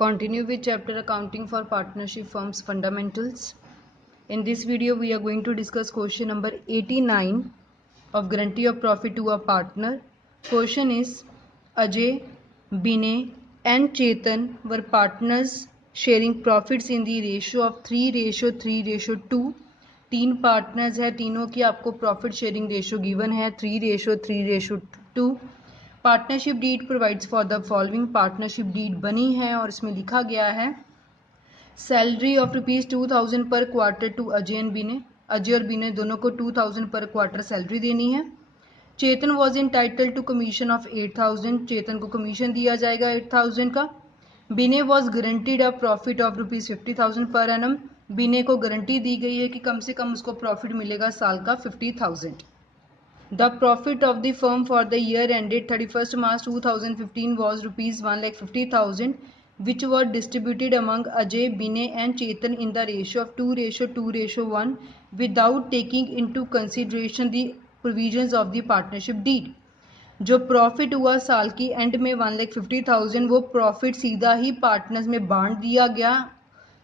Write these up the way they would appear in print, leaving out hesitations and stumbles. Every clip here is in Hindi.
Continue with chapter Accounting for Partnership Firms Fundamentals. In this video, we are going to discuss question number 89 of Guarantee of Profit to a Partner. Question is, Ajay, Binay and Chetan were partners sharing profits in the ratio of 3:3:2. तीन पार्टनर्स है, तीनों की आपको प्रॉफिट शेयरिंग रेशियो गिवन है 3:3:2. Partnership deed provides for the following. Partnership deed बनी है और इसमें लिखा गया है सैलरी ऑफ ₹2000 पर क्वार्टर टू अजय एंड बिने. अजय और बिने दोनों को 2000 पर क्वार्टर सैलरी देनी है. Chetan was entitled to commission of 8000. Chetan को कमीशन दिया जाएगा 8000 का. Binay was guaranteed a profit of ₹50,000 per annum. बिने को गारंटी दी गई है कि कम से कम उसको प्रॉफिट मिलेगा साल का 50,000. The profit of the firm for the year ended 31st March 2015 was ₹1,50,000, which were distributed among Ajay, Binay and Chetan in the ratio of 2:2:1 without taking into consideration the provisions of the partnership deed. जो प्रॉफिट हुआ साल की एंड में 1,50,000, वो प्रॉफिट सीधा ही पार्टनर्स में बांट दिया गया.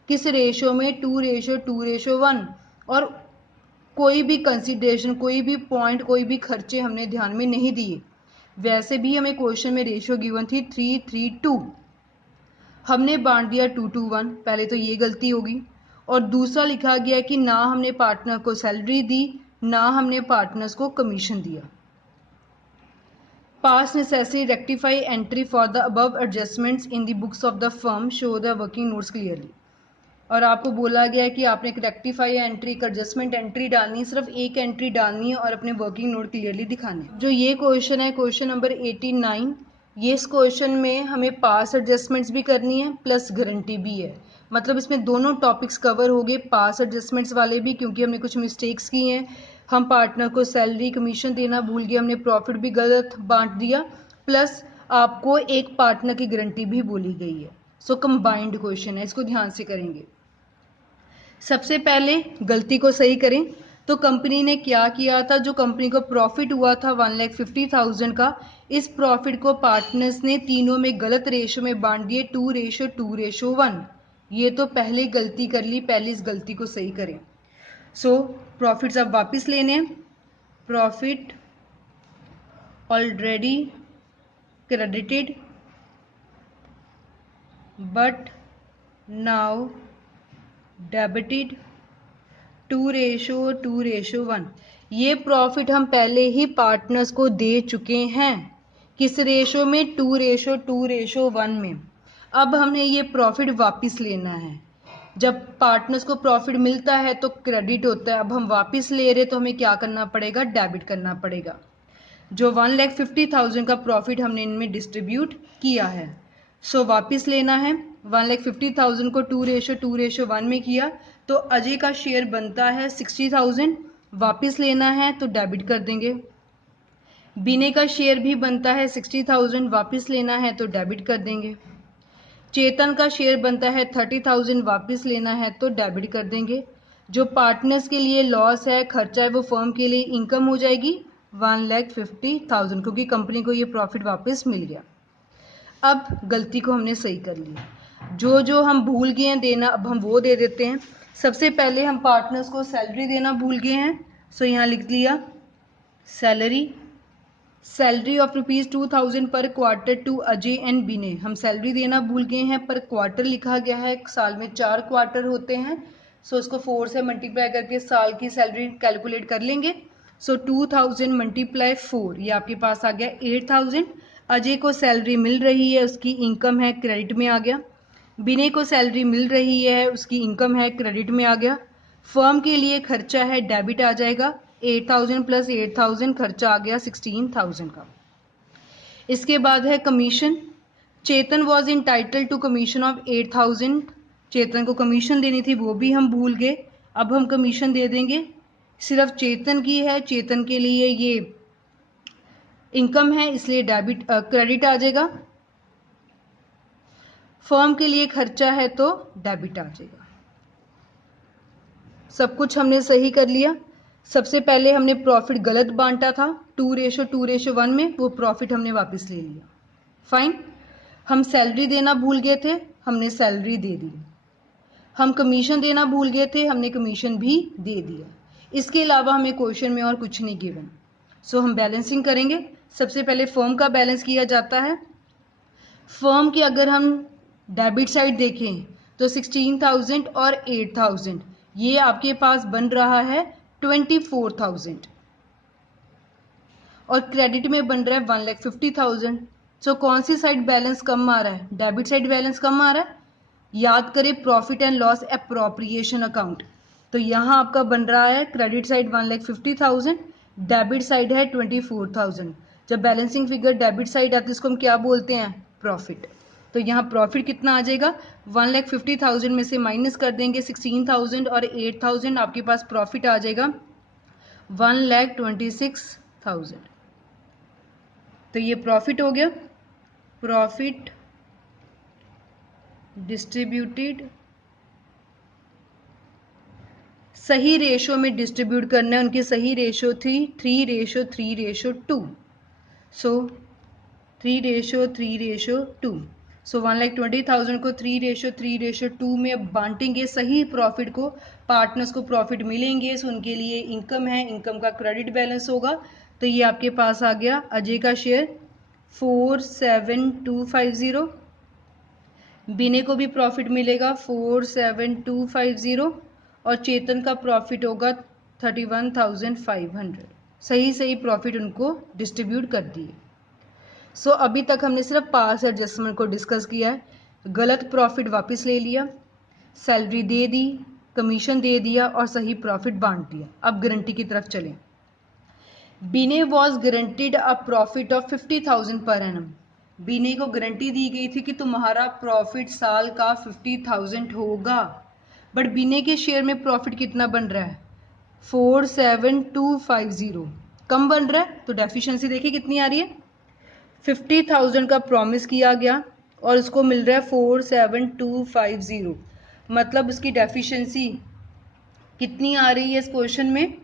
किस रेशो में? 2:2:1. और कोई भी कंसिडरेशन, कोई भी पॉइंट, कोई भी खर्चे हमने ध्यान में नहीं दिए. वैसे भी हमें क्वेश्चन में रेशियो गिवन थी 3:3:2. हमने बांट दिया 2:1. पहले तो ये गलती होगी. और दूसरा लिखा गया कि ना हमने पार्टनर को सैलरी दी, ना हमने पार्टनर्स को कमीशन दिया. पास necessary rectify entry for the above adjustments in the books of the firm, show the working notes clearly. और आपको बोला गया है कि आपने एक रेक्टिफाई एंट्री, एक एडजस्टमेंट एंट्री डालनी है, सिर्फ एक एंट्री डालनी है और अपने वर्किंग नोट क्लियरली दिखाने. जो ये क्वेश्चन है, क्वेश्चन नंबर 89, ये इस क्वेश्चन में हमें पास एडजस्टमेंट्स भी करनी है प्लस गारंटी भी है. मतलब इसमें दोनों टॉपिक्स कवर हो गए, पास एडजस्टमेंट्स वाले भी, क्योंकि हमने कुछ मिस्टेक्स की हैं. हम पार्टनर को सैलरी कमीशन देना भूल गए, हमने प्रॉफिट भी गलत बांट दिया, प्लस आपको एक पार्टनर की गारंटी भी बोली गई है. सो कंबाइंड क्वेश्चन है, इसको ध्यान से करेंगे. सबसे पहले गलती को सही करें. तो कंपनी ने क्या किया था? जो कंपनी को प्रॉफिट हुआ था 1,50,000 का, इस प्रॉफिट को पार्टनर्स ने तीनों में गलत रेशो में बांट दिए 2:2:1. ये तो पहले गलती कर ली, पहले इस गलती को सही करें. सो प्रॉफिट्स अब वापस लेने हैं. Profit already credited but now debited 2:2:1. ये प्रॉफिट हम पहले ही पार्टनर्स को दे चुके हैं. किस रेशो में? 2:2:1 में. अब हमने ये प्रॉफिट वापस लेना है. जब पार्टनर्स को प्रॉफिट मिलता है तो क्रेडिट होता है. अब हम वापस ले रहे तो हमें क्या करना पड़ेगा? डेबिट करना पड़ेगा. जो 1,50,000 का प्रॉफिट हमने इनमें डिस्ट्रीब्यूट किया है, सो वापस लेना है. 1,50,000 को 2:2:1 में किया तो अजय का शेयर बनता है 60,000. वापस लेना है तो डेबिट कर देंगे. बिने का शेयर भी बनता है 60,000. वापस लेना है तो डेबिट कर देंगे. चेतन का शेयर बनता है 30,000. वापस लेना है तो डेबिट कर देंगे. जो पार्टनर्स के लिए लॉस है, खर्चा है, वो फर्म के लिए इनकम हो जाएगी 1,50,000, क्योंकि कंपनी को ये प्रॉफिट वापस मिल गया. अब गलती को हमने सही कर लिया. जो जो हम भूल गए हैं देना, अब हम वो दे देते हैं. सबसे पहले हम पार्टनर्स को सैलरी देना भूल गए हैं. सो यहाँ लिख लिया सैलरी ऑफ ₹2,000 पर क्वार्टर टू अजय एंड बिने. हम सैलरी देना भूल गए हैं, पर क्वार्टर लिखा गया है. साल में 4 क्वार्टर होते हैं. सो इसको 4 से मल्टीप्लाई करके साल की सैलरी कैलकुलेट कर लेंगे. सो 2,000 मल्टीप्लाई 4, ये आपके पास आ गया 8,000. अजय को सैलरी मिल रही है, उसकी इनकम है, क्रेडिट में आ गया. बिने को सैलरी मिल रही है, उसकी इनकम है, क्रेडिट में आ गया. फर्म के लिए खर्चा है, डेबिट आ जाएगा. 8,000 प्लस 8,000 खर्चा आ गया 16,000 का. इसके बाद है commission. Chetan was entitled to commission of 8,000. Chetan को कमीशन देनी थी, वो भी हम भूल गए. अब हम कमीशन दे देंगे. सिर्फ चेतन की है, चेतन के लिए ये इनकम है, इसलिए क्रेडिट आ जाएगा. फर्म के लिए खर्चा है तो डेबिट आ जाएगा. सब कुछ हमने सही कर लिया. सबसे पहले हमने प्रॉफिट गलत बांटा था 2:2:1 में, वो प्रॉफिट हमने वापस ले लिया. फाइन. हम सैलरी देना भूल गए थे, हमने सैलरी दे दी। हम कमीशन देना भूल गए थे, हमने कमीशन भी दे दिया। इसके अलावा हमें क्वेश्चन में और कुछ नहीं गिवन। सो हम बैलेंसिंग करेंगे। सबसे पहले फर्म का बैलेंस किया जाता है। फर्म की अगर हम डेबिट साइड देखें तो 16,000 और 8,000, ये आपके पास बन रहा है 24,000 और क्रेडिट में बन रहा है 1,50,000। सो कौन सी साइड बैलेंस कम आ रहा है? डेबिट साइड बैलेंस कम आ रहा है। याद करें profit and loss appropriation account, तो यहाँ आपका बन रहा है क्रेडिट साइड 1,50,000, डेबिट साइड है 24,000। जब बैलेंसिंग फिगर डेबिट साइड आती है इसको हम क्या बोलते हैं? प्रॉफिट। तो यहाँ प्रॉफिट कितना आ जाएगा? 1,50,000 में से माइनस कर देंगे 16,000 और 8,000, आपके पास प्रॉफिट आ जाएगा 1,26,000। तो ये प्रॉफिट हो गया। प्रॉफिट डिस्ट्रीब्यूटेड, सही रेशो में डिस्ट्रीब्यूट करना है। उनकी सही रेशो थी 3:3:2। सो 3:3:2। सो 1,20,000 को 3:3:2 में अब बांटेंगे सही प्रॉफिट को। पार्टनर्स को प्रॉफिट मिलेंगे, सो उनके लिए इनकम है, इनकम का क्रेडिट बैलेंस होगा। तो ये आपके पास आ गया अजय का शेयर 4,7,250। बिने को भी प्रॉफिट मिलेगा 4,7,250 और चेतन का प्रॉफिट होगा 31,500। सही प्रॉफिट उनको डिस्ट्रीब्यूट कर दिए। सो अभी तक हमने सिर्फ पास एडजस्टमेंट को डिस्कस किया है। गलत प्रॉफिट वापस ले लिया, सैलरी दे दी, कमीशन दे दिया और सही प्रॉफिट बांट दिया। अब गारंटी की तरफ चलें। बिने was guaranteed a profit of 50,000 per annum. बिने को गारंटी दी गई थी कि तुम्हारा प्रॉफिट साल का 50,000 होगा, बट बिने के शेयर में प्रॉफिट कितना बन रहा है? 4,7,250 कम बन रहा है। तो डेफिशिएंसी देखिए कितनी आ रही है। 50,000 का प्रॉमिस किया गया और उसको मिल रहा है 4,7,250, मतलब उसकी डेफिशिएंसी कितनी आ रही है इस क्वेश्चन में?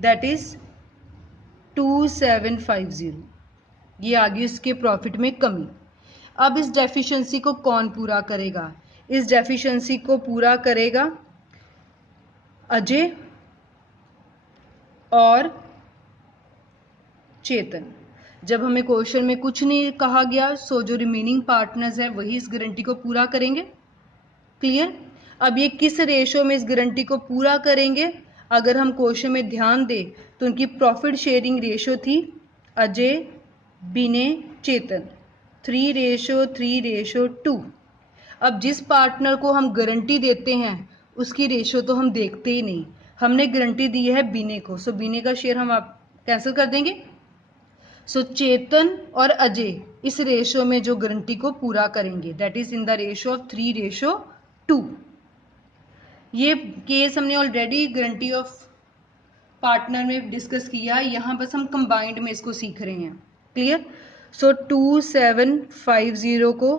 That is 2,750। ये आ गई इसके प्रॉफिट में कमी। अब इस डेफिशिएंसी को कौन पूरा करेगा? इस डेफिशिएंसी को पूरा करेगा अजय और चेतन। जब हमें क्वेश्चन में कुछ नहीं कहा गया, सो जो रिमेनिंग पार्टनर्स हैं वही इस गारंटी को पूरा करेंगे। क्लियर? अब ये किस रेशो में इस गारंटी को पूरा करेंगे? अगर हम क्वेश्चन में ध्यान दें तो उनकी प्रॉफिट शेयरिंग रेशो थी अजय, बिने, चेतन 3:3:2। अब जिस पार्टनर को हम गारंटी देते हैं उसकी रेशो तो हम देखते ही नहीं। हमने गारंटी दी है बिने को, सो बिने का शेयर हम आप कैंसिल कर देंगे। सो चेतन और अजय इस रेशो में जो गारंटी को पूरा करेंगे, that is in the ratio of 3:2। ये केस हमने ऑलरेडी गारंटी ऑफ पार्टनर में डिस्कस किया है, यहाँ बस हम कंबाइंड में इसको सीख रहे हैं। क्लियर? सो 2,750 को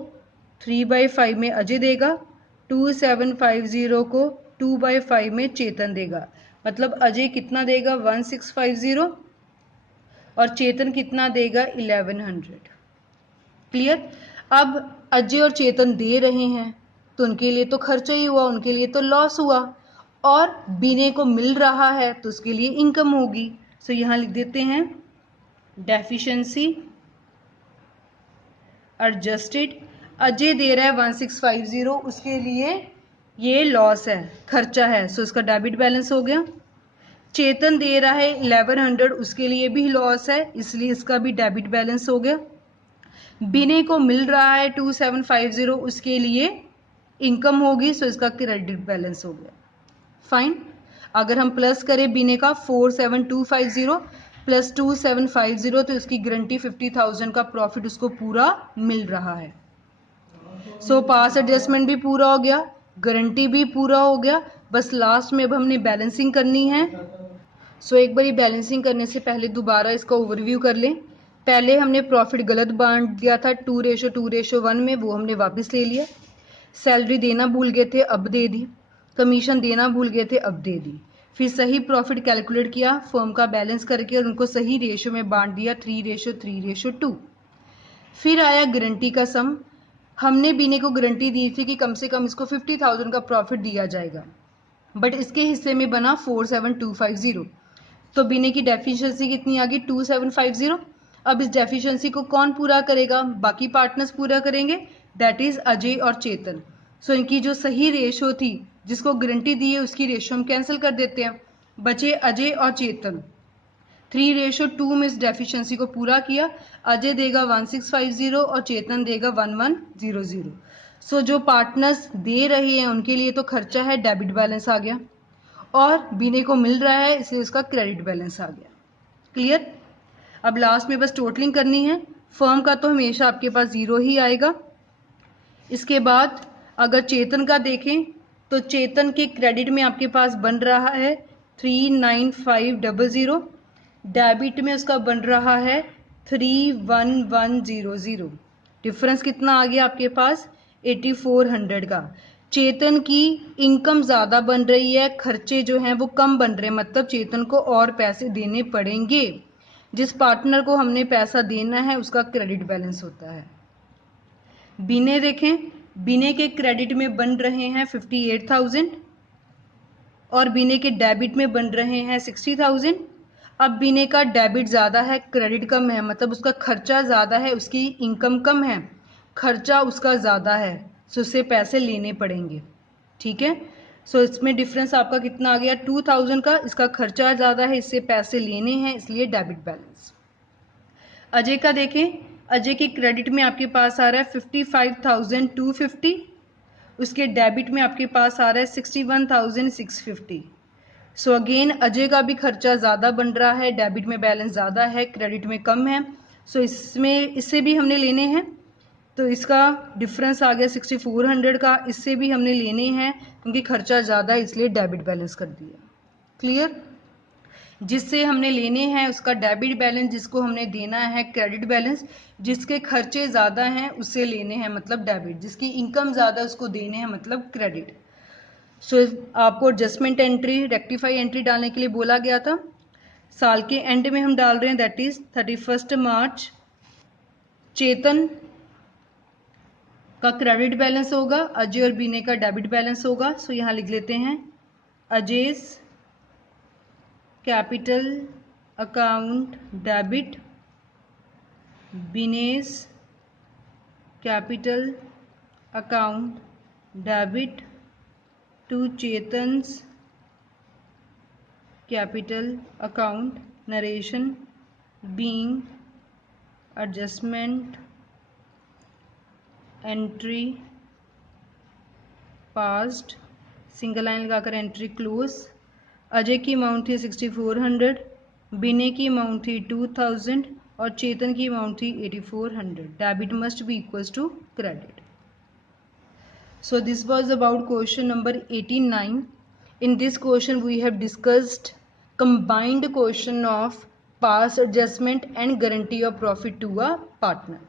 3/5 में अजय देगा, 2,750 को 2/5 में चेतन देगा। मतलब अजय कितना देगा? 1,650 और चेतन कितना देगा? 1,100। क्लियर? अब अजय और चेतन दे रहे हैं तो उनके लिए तो खर्चा ही हुआ, उनके लिए तो लॉस हुआ, और बिने को मिल रहा है तो उसके लिए इनकम होगी। सो यहां लिख देते हैं डेफिशिएंसी एडजस्टेड। अजय दे रहा है 1,650, उसके लिए ये लॉस है, खर्चा है, सो इसका डेबिट बैलेंस हो गया। चेतन दे रहा है 1,100, उसके लिए भी लॉस है, इसलिए इसका भी डेबिट बैलेंस हो गया। बिने को मिल रहा है 2,750, उसके लिए इनकम होगी, सो इसका क्रेडिट बैलेंस हो गया। फाइन। अगर हम प्लस करें बिने का 4,7,250 प्लस 2,750, तो उसकी गारंटी 50,000 का प्रॉफिट उसको पूरा मिल रहा है। सो पास एडजस्टमेंट भी पूरा हो गया, गारंटी भी पूरा हो गया। बस लास्ट में अब हमने बैलेंसिंग करनी है। सो एक बार बैलेंसिंग करने से पहले दोबारा इसका ओवरव्यू कर लें। पहले हमने प्रॉफिट गलत बांट दिया था 2:2:1 में, वो हमने वापस ले लिया। सैलरी देना भूल गए थे, अब दे दी। कमीशन देना भूल गए थे, अब दे दी। फिर सही प्रॉफिट कैलकुलेट किया फर्म का बैलेंस करके और उनको सही रेशो में बांट दिया 3:3:2। फिर आया गारंटी का सम। हमने बीने को गारंटी दी थी कि कम से कम इसको 50,000 का प्रॉफिट दिया जाएगा, बट इसके हिस्से में बना 47,250। तो बीने की डेफिशिएंसी कितनी आ गई 2750। अब इस डेफिशिएंसी को कौन पूरा करेगा, बाकी पार्टनर्स पूरा करेंगे, दैट इज अजय और चेतन। सो इनकी जो सही रेशो थी जिसको गारंटी दी है उसकी रेशो हम कैंसिल कर देते हैं, बचे अजय और चेतन। 3:2 में इस डेफिशिएंसी को पूरा किया, अजय देगा 1650 और चेतन देगा 1100। सो जो पार्टनर्स दे रहे हैं उनके लिए तो खर्चा है, डेबिट बैलेंस आ गया, और बीने को मिल रहा है इसलिए उसका क्रेडिट बैलेंस आ गया। क्लियर। अब लास्ट में बस टोटलिंग करनी है। फर्म का तो हमेशा आपके पास 0 ही आएगा। इसके बाद अगर चेतन का देखें तो चेतन के क्रेडिट में आपके पास बन रहा है 39500, डेबिट में उसका बन रहा है 31100। डिफरेंस कितना आ गया आपके पास 8400 का। चेतन की इनकम ज़्यादा बन रही है, खर्चे जो हैं वो कम बन रहे हैं, मतलब चेतन को और पैसे देने पड़ेंगे। जिस पार्टनर को हमने पैसा देना है उसका क्रेडिट बैलेंस होता है। बीने देखें, बीने के क्रेडिट में बन रहे हैं 58,000 और बीने के डेबिट में बन रहे हैं 60,000। अब बीने का डेबिट ज़्यादा है, क्रेडिट कम है, मतलब उसका खर्चा ज़्यादा है, उसकी इनकम कम है, खर्चा उसका ज़्यादा है, सो उससे पैसे लेने पड़ेंगे। ठीक है। सो इसमें डिफरेंस आपका कितना आ गया 2000 का, इसका खर्चा ज़्यादा है, इससे पैसे लेने हैं, इसलिए डेबिट बैलेंस। अजय का देखें, अजय के क्रेडिट में आपके पास आ रहा है 55,250, उसके डेबिट में आपके पास आ रहा है 61,650। सो अगेन अजय का भी खर्चा ज़्यादा बन रहा है, डेबिट में बैलेंस ज़्यादा है, क्रेडिट में कम है, सो इससे भी हमने लेने हैं, तो इसका डिफरेंस आ गया 6400 का, इससे भी हमने लेने हैं क्योंकि खर्चा ज़्यादा है इसलिए डेबिट बैलेंस कर दिया। क्लियर। जिससे हमने लेने हैं उसका डेबिट बैलेंस, जिसको हमने देना है क्रेडिट बैलेंस, जिसके खर्चे ज़्यादा हैं उससे लेने हैं मतलब डेबिट, जिसकी इनकम ज़्यादा है उसको देने हैं मतलब क्रेडिट। सो आपको एडजस्टमेंट एंट्री, रेक्टिफाई एंट्री डालने के लिए बोला गया था। साल के एंड में हम डाल रहे हैं, दैट इज 31 मार्च। चेतन का क्रेडिट बैलेंस होगा, अजय और बीने का डेबिट बैलेंस होगा। सो यहाँ लिख लेते हैं Ajay's capital account debit, Binay's capital account debit to Chetan's capital account, narration being adjustment entry passed, single line लगाकर एंट्री क्लोज। अजय की अमाउंट थी 6400, बीने की अमाउंट थी 2000 और चेतन की अमाउंट थी 8400। Debit must be equals to credit. So this was about question number 89. In this question we have discussed combined question of past adjustment and guarantee of profit to a partner.